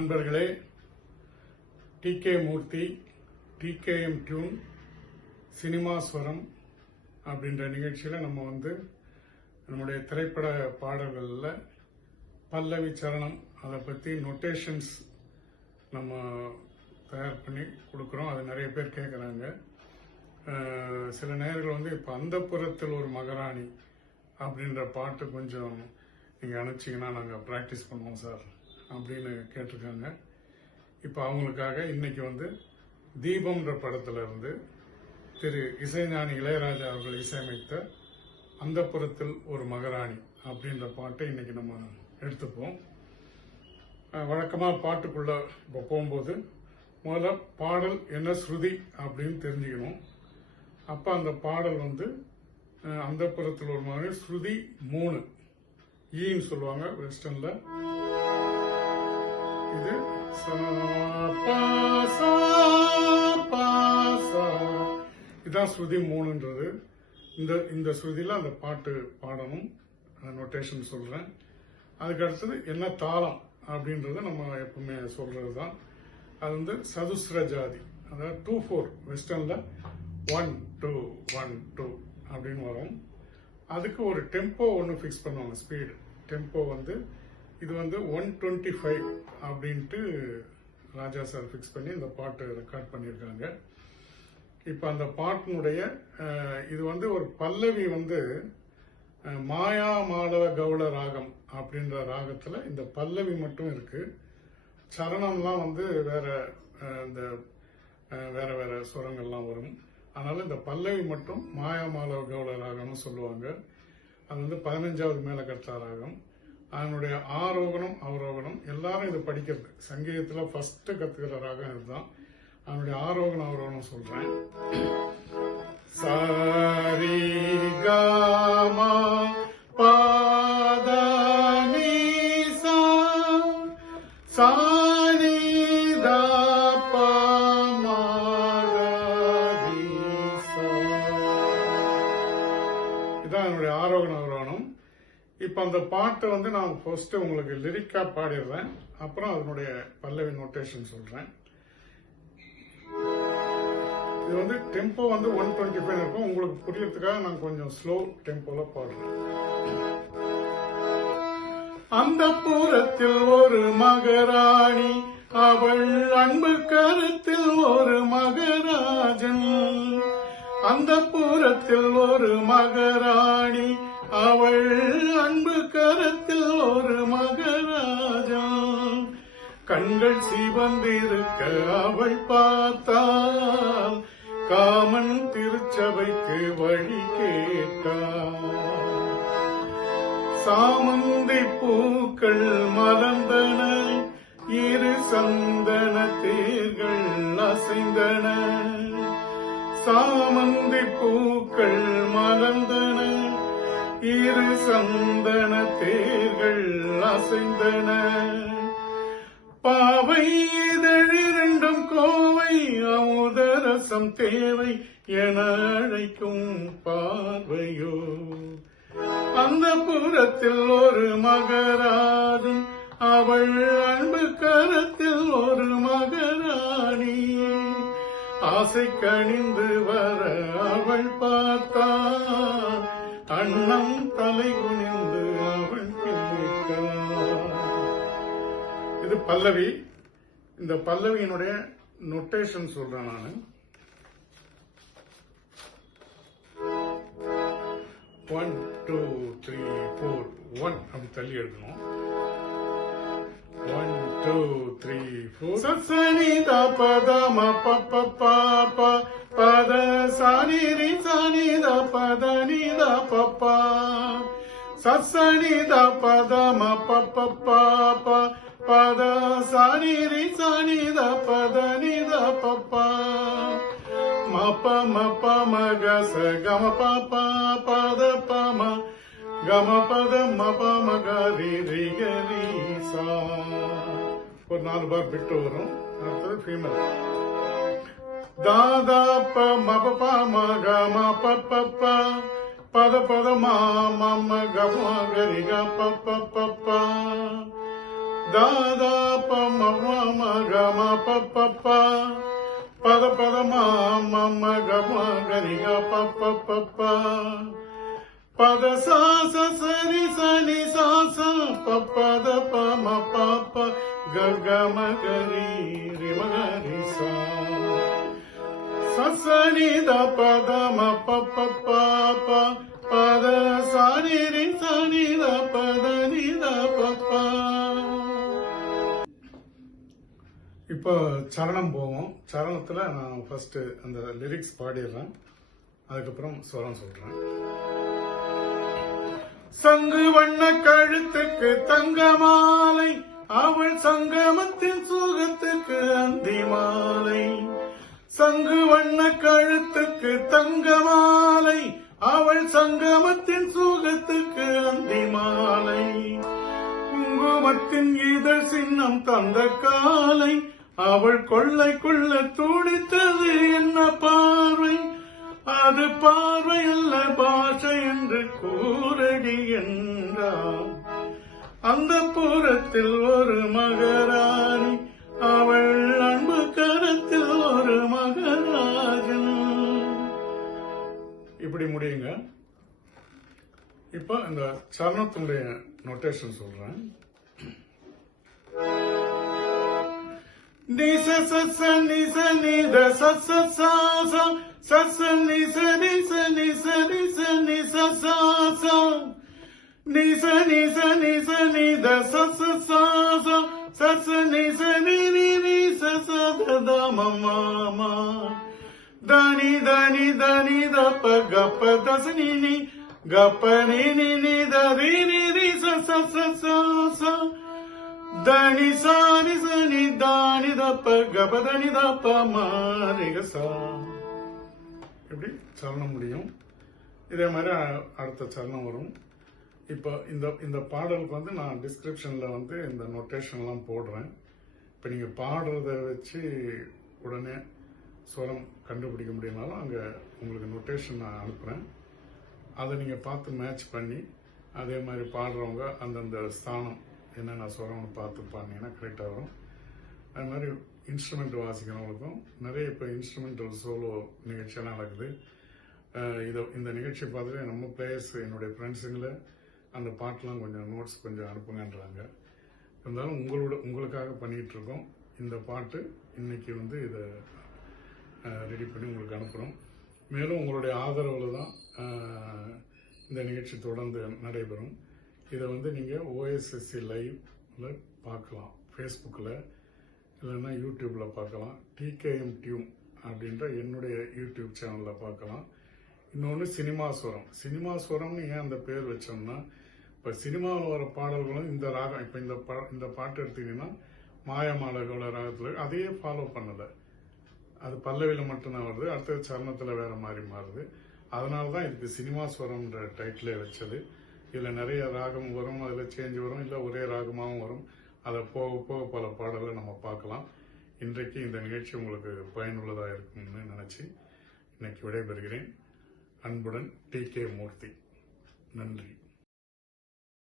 நண்பர்களே TK Murthy TKM tune சினிமாஸ்வரம் அப்படின்ற நிகழ்ச்சியில் நம்ம வந்து நம்முடைய திரைப்பட பாடல்களில் பல்லவி சரணம் அதை பற்றி நொட்டேஷன்ஸ் நம்ம தயார் பண்ணி கொடுக்குறோம். அது நிறைய பேர் கேட்குறாங்க சில நேரங்கள் வந்து இப்போ அந்தப்புறத்தில் ஒரு மகாராணி அப்படின்ற பாட்டு கொஞ்சம் நீங்கள் அனுப்பிச்சிங்கன்னா நாங்கள் ப்ராக்டிஸ் பண்ணுவோம் சார். அப்படின்னு கேட்டிருக்காங்க. இப்போ அவங்களுக்காக இன்னைக்கு வந்து தீபம்ன்ற படத்துல இருந்து திரு இசைஞானி இளையராஜா அவர்கள் இசையமைத்த அந்தப்புறத்தில் ஒரு மகாராணி அப்படின்ற பாட்டை இன்னைக்கு நம்ம எடுத்துப்போம். வழக்கமாக பாட்டுக்குள்ள இப்போ போகும்போது முதல்ல பாடல் என்ன ஸ்ருதி அப்படின்னு தெரிஞ்சுக்கணும். அப்போ அந்த பாடல் வந்து அந்த புறத்தில் ஒரு மாதிரி ஸ்ருதி மூணு ஈன்னு சொல்லுவாங்க வெஸ்டர்ன்ல. இது? சா, பா, சா, பா, சா. இதான் ஸ்ருதி மூணுன்றது. இந்த இந்த ஸ்ருதியில் அந்த பாட்டு பாடணும். நோட்டேஷன் சொல்கிறேன் அதுக்கு அடுத்தது என்ன தாளம் அப்படின்றத நம்ம எப்பவுமே சொல்றது தான் அது வந்து சதுஸ்ர ஜாதி. அதாவது டூ ஃபோர் வெஸ்டர்னில் ஒன் டூ ஒன் டூ அப்படின்னு வரும். அதுக்கு ஒரு டெம்போ ஒன்று ஃபிக்ஸ் பண்ணுவாங்க ஸ்பீடு டெம்போ வந்து இது வந்து ஒன் டுவெண்ட்டி ஃபைவ் அப்படின்ட்டு ராஜா சார் ஃபிக்ஸ் பண்ணி இந்த பாட்டு ரெக்கார்ட் பண்ணியிருக்காங்க. இப்போ அந்த பாட்டினுடைய இது வந்து ஒரு பல்லவி வந்து மாயா மாளவ கௌள ராகம் அப்படின்ற ராகத்தில் இந்த பல்லவி மட்டும் இருக்கு. சரணம்லாம் வந்து வேற இந்த வேற வேற சுரங்கள்லாம் வரும். அதனால இந்த பல்லவி மட்டும் மாயா மாளவ கௌள ராகம்னு சொல்லுவாங்க. அது வந்து பதினஞ்சாவது மேலகர்த்தா ராகம். அதனுடைய ஆரோகணம் அவரோகணம் எல்லாரும் இதை படிக்கிறது. சங்கீதத்துல ஃபர்ஸ்ட் கத்துக்கிற ராகம் இதுதான் அதனுடைய ஆரோகணம் அவரோகணம் சொல்றேன். சாரி காமா நீ சா சா. இதான் என்னுடைய ஆரோகண அவரோகணம். இப்ப அந்த பாட்டை வந்து நான் ஃபர்ஸ்ட் உங்களுக்கு லிரிக்கா பாடிடுறேன். அப்புறம் அதனுடைய பல்லவி நோட்டேஷன் சொல்றேன். இது வந்து டெம்போ வந்து ஒன் டுவெண்ட்டி ஃபைவ் இருக்கும். உங்களுக்கு புரியறதுக்காக நான் கொஞ்சம் ஸ்லோ டெம்போல பாடுறேன். அந்த பூரத்தில் ஒரு மகராணி அவள் அன்பு கருத்தில் ஒரு மகராஜன். அந்த பூரத்தில் ஒரு மகராணி அவள் அன்பு கரத்தில் ஒரு மகராஜா. கண்கள் சிவந்திருக்க அவள் பார்த்தால் காமன் திருச்சபைக்கு வழி கேட்டான் சாமந்தி பூக்கள் மலர்ந்தன இரு சந்தன தேர்கள் அசைந்தன. சாமந்தி பூக்கள் மலர்ந்தன இரு சந்தன தேர்கள் அசைந்தன. பாவை இதழிரண்டும் கோவை அமுதரசம் தேவை என அழைக்கும் பார்வையோ. அந்த புறத்தில் ஒரு மகராஜன் அவள் அன்பு கரத்தில் ஒரு மகராணி. ஆசை கணிந்து வர அவள் பார்த்தான் அண்ணம் தலை குனிந்து அவன் இது பல்லவி. இந்த பல்லவியினுடைய நொட்டேஷன் சொல்றேன் நான். One two three four one அப்படி தள்ளி எடுக்கணும். ஒன் டூ த்ரீ ஃபோர் சனி த பத ம ப ப ப ப. பத சானி ரி சனி த பத நி த ப ப சசனி த பத ம ப ப ப ப பத சானி ரி சானி த பத நி த ப ப மப மப மக ச கம ப ப பத ப ம கம பத மப மக ரி ரி க ரி சா. ஒரு நாலு பார் விட்டு வரும். அடுத்தது ஃபீமேல் தாதா ப மப ப ம க ம ப ப. ப பத பத மா ம ம க ம க ரி க ப ப ப ப தாதா பம மம கம பப்ப பத பத மம கம கரிக பப்ப பப்ப பத சாச சரி சனி சாச பப்பத பம பப்ப கர்கம கரி ரிமகரி சா சசனி த பத சாரி ரி சனி பத இப்போ சரணம் போவோம். சரணத்துல நான் ஃபர்ஸ்ட் அந்த லிரிக்ஸ் பாடிடுறேன். அதுக்கப்புறம் ஸ்வரம் சொல்றேன். சங்கு வண்ண கழுத்துக்கு தங்க மாலை அவள் சங்கமத்தின் சுகத்துக்கு அந்தி மாலை சங்கு வண்ண கழுத்துக்கு தங்க மாலை அவள் சங்கமத்தின் சுகத்துக்கு அந்தி மாலை குங்குமத்தின் இதழ் சின்னம் தந்த காலை அவள் கொள்ளைக்குள்ள துடித்தது என்ன பார்வை? அது பார்வை அல்ல பாஷை என்று கூறடி என்றான். அந்த புறத்தில் ஒரு மகரா இப்போ இந்த சரணத்தினுடைய நொட்டேஷன் சொல்றேன் ni sa sa sa ni sa ni da sa sa sa sa sa sa ni sa ni sa ni sa ni sa ni sa sa sa ni sa ni sa ni sa ni da sa sa sa sa sa sa ni sa ni ni ni sa sa da da ma ma ma da ni da ni da ni da pa ga pa da sa ni ni ని రి స స స స స దని సా ని స ని దాని దప గప దని దప மா ரி க சா எப்படி சரணம் முடியும் இதே மாதிரி அ- அடுத்த சரணம் வரும் இப்போ இந்த இந்த பாடலுக்கு வந்து நான் டிஸ்கிரிப்ஷன்ல வந்து இந்த நோட்டேஷன்லாம் போடுறேன் இப்போ நீங்கள் பாடுறத வச்சு உடனே ஸ்வரம் கண்டுபிடிக்க முடியும்னாலும் அங்கே உங்களுக்கு நோட்டேஷன் நான் அனுப்புகிறேன் அதை நீங்கள் பார்த்து மேட்ச் பண்ணி அதே மாதிரி பாடுறவங்க அந்தந்த ஸ்தானம் என்னென்ன ஸ்வரம்னு பார்த்து பாடினீங்கன்னா கரெக்டாக வரும். அது மாதிரி இன்ஸ்ட்ருமெண்ட் வாசிக்கிறவங்களுக்கும் நிறைய இப்போ இன்ஸ்ட்ருமெண்டல் சோலோ நிகழ்ச்சியெல்லாம் நடக்குது. இதை இந்த நிகழ்ச்சியை பார்த்துட்டு நம்ம பிளேயர்ஸ் என்னுடைய ஃப்ரெண்ட்ஸுங்களை அந்த பாட்டெலாம் கொஞ்சம் நோட்ஸ் கொஞ்சம் அனுப்புங்கன்றாங்க. இருந்தாலும் உங்களோட உங்களுக்காக பண்ணிகிட்டு இருக்கோம் இந்த பாட்டு இன்னைக்கு வந்து இதை ரெடி பண்ணி உங்களுக்கு அனுப்புகிறோம் மேலும் உங்களுடைய ஆதரவில் தான் நிகழ்ச்சி தொடர்ந்து நடைபெறும். இதை வந்து நீங்கள் ஓஎஸ்எஸ்சி லைவ்ல பார்க்கலாம். ஃபேஸ்புக்கில் இல்லைன்னா யூடியூப்பில் பார்க்கலாம். டிகேஎம் டியூம் அப்படின்ற என்னுடைய யூடியூப் சேனலில் பார்க்கலாம். இன்னொன்று சினிமாஸ்வரம் சினிமாஸ்வரம்னு ஏன் அந்த பேர் வச்சோம்னா இப்போ சினிமாவில் வர பாடல்களும் இந்த ராகம் இப்போ இந்த பா இந்த பாட்டு எடுத்தீங்கன்னா மாயமாலகோட ராகத்தில் அதையே ஃபாலோ பண்ணலை. அது பல்லவியில் மட்டும்தான் வருது அடுத்தது சரணத்தில் வேற மாதிரி மாறுது. அதனால தான் இதுக்கு சினிமா ஸ்வரம்ன்ற டைட்டிலே வச்சது. இதில் நிறைய ராகம் வரும் அதில் சேஞ்ச் வரும் இல்லை ஒரே ராகமாகவும் வரும். அதை போக போக பல பாடல்களை நம்ம பார்க்கலாம். இன்றைக்கு இந்த நிகழ்ச்சி உங்களுக்கு பயனுள்ளதாக இருக்கும்னு நினச்சி இன்னைக்கு விடைபெறுகிறேன். அன்புடன் டி கே மூர்த்தி. நன்றி.